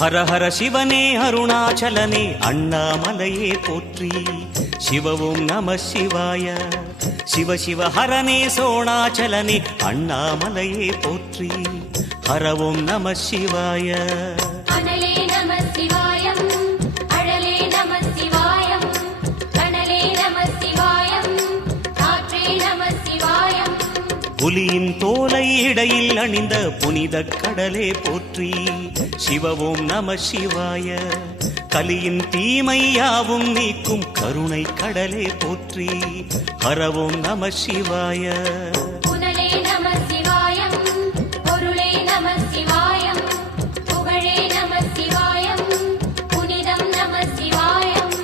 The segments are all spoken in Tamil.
ஹர ஹர சிவனே அருணாச்சலனே அண்ணாமலையே போற்றி. சிவவும் நம சிவாய. சிவ சிவ ஹரனே சோணாச்சலனே அண்ணாமலையே போற்றி. ஹரவும் நம சிவாய. அனலே நம சிவாயம், அழலே நம சிவாயம், கனலே நம சிவாயம், காற்றே நம சிவாயம். புலியின் தோலை இடையில் அணிந்த புனித கடலே போற்றி. சிவவும் நம சிவாய. கலியின் தீமையாவும் நீக்கும் கருணை கடலே போற்றி. ஹரவும் நம சிவாய. புனலே நம சிவாயம், பொருளே நம சிவாயம், புகழே நம சிவாயம், புனிதம் நம சிவாயம்.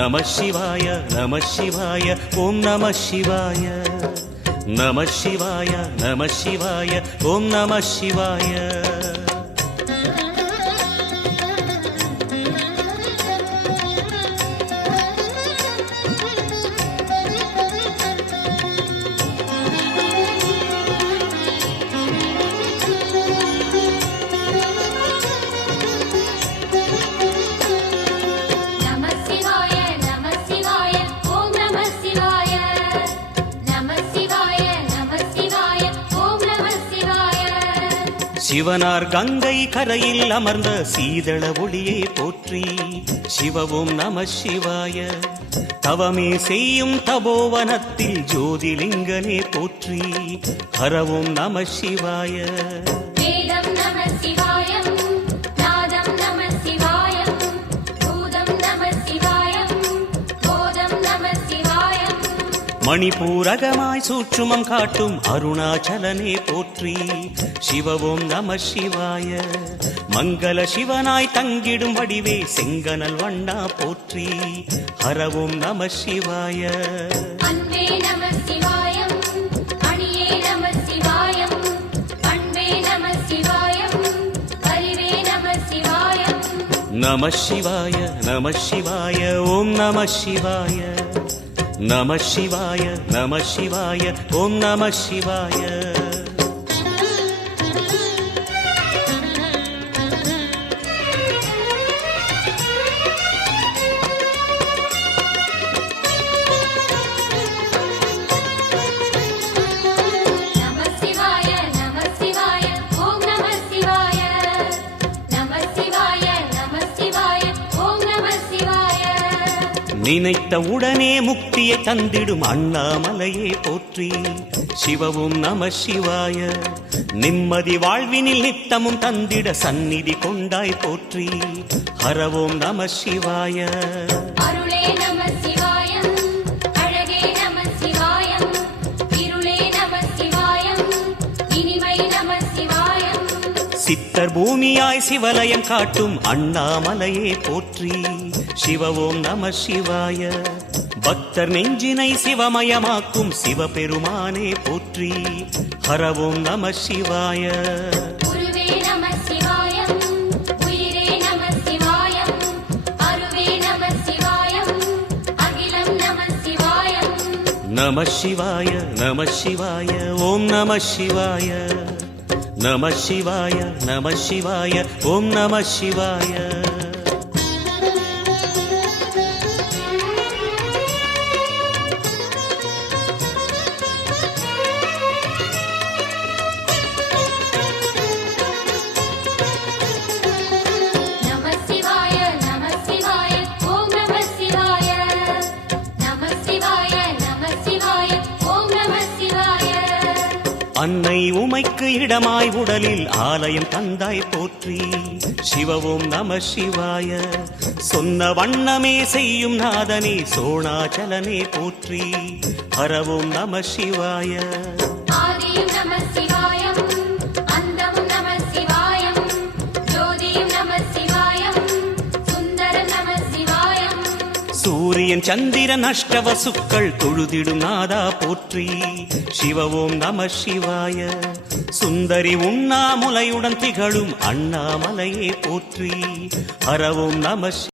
நம சிவாய நம சிவாய ஓம் நம சிவாய. நம சிவாய நம சிவாய ஓம் நம சிவாய. சிவனார் கங்கை கரையில் அமர்ந்த சீதள ஒளியே போற்றி. சிவவும் நம சிவாய. தவமே செய்யும் தபோவனத்தில் ஜோதிலிங்கனே போற்றி. ஹரவும் நம சிவாய. வேதம் நம சிவாயம், நாதம் நம சிவாயம், பூதம் நம சிவாயம், போதம் நம சிவாயம். மணிபூரகமாய் சூட்சுமம் காட்டும் அருணாச்சலனே போற்றி. சிவவும் நம சிவாய. மங்கள சிவனாய் தங்கிடும் வடிவே செங்கனல் வண்ணா போற்றி. ஹரவும் நம சிவாய. அன்பே நம சிவாயம், அணியே நம சிவாயம், பண்பே நம சிவாயம், அறிவே நம சிவாயம். நம சிவாய நம சிவாய ஓம் நம சிவாய. நம சிவாய நம சிவாய ஓம் நம சிவாய. நினைத்த உடனே முக்தியை தந்திடும் அண்ணாமலையே போற்றி. சிவவும் நம சிவாய. நிம்மதி வாழ்வினில் நித்தமும் தந்திட சந்நிதி கொண்டாய் போற்றி. ஹரவும் நம சிவாய. அருளே நம சிவாயம், அழகே நம சிவாயம், இருளே நம சிவாயம், இனிமை நம சிவாயம். சித்தர் பூமியாய் சிவலயம் காட்டும் அண்ணாமலையே போற்றி. சிவவும் நம சிவாய. பக்தர் நெஞ்சினை சிவமயமாக்கும் சிவபெருமானே போற்றி. ஹரவும் நம சிவாய. குருவே நம சிவாயம், உயிரே நம சிவாயம், அருவே நம சிவாயம், அகிலம் நம சிவாயம். நம சிவாய நம சிவாய ஓம் நம சிவாய. நம சிவாய நம சிவாய ஓம் நம சிவாய. அன்னை உமைக்கு இடமாய் உடலில் ஆலயம் தந்தாய் போற்றி. சிவவும் நம சிவாய. சொன்ன வண்ணமே செய்யும் நாதனே சோணாச்சலனே போற்றி. ஹரவும் நம சிவாய. ஆதியும் நம சிவாயம், அந்தமும் நம சிவாயம், ஜோதியும் நம சிவாயம், சுந்தரம் நம சிவாயம். சூரியன் சந்திரன் அஷ்டவசுக்கள் தொழுதிடும் நாதா போற்றி. சிவவும் நம சிவாய. சுந்தரி உண்ணாமுலையுடன் திகழும் அண்ணாமலையே போற்றி. ஹரவும் நம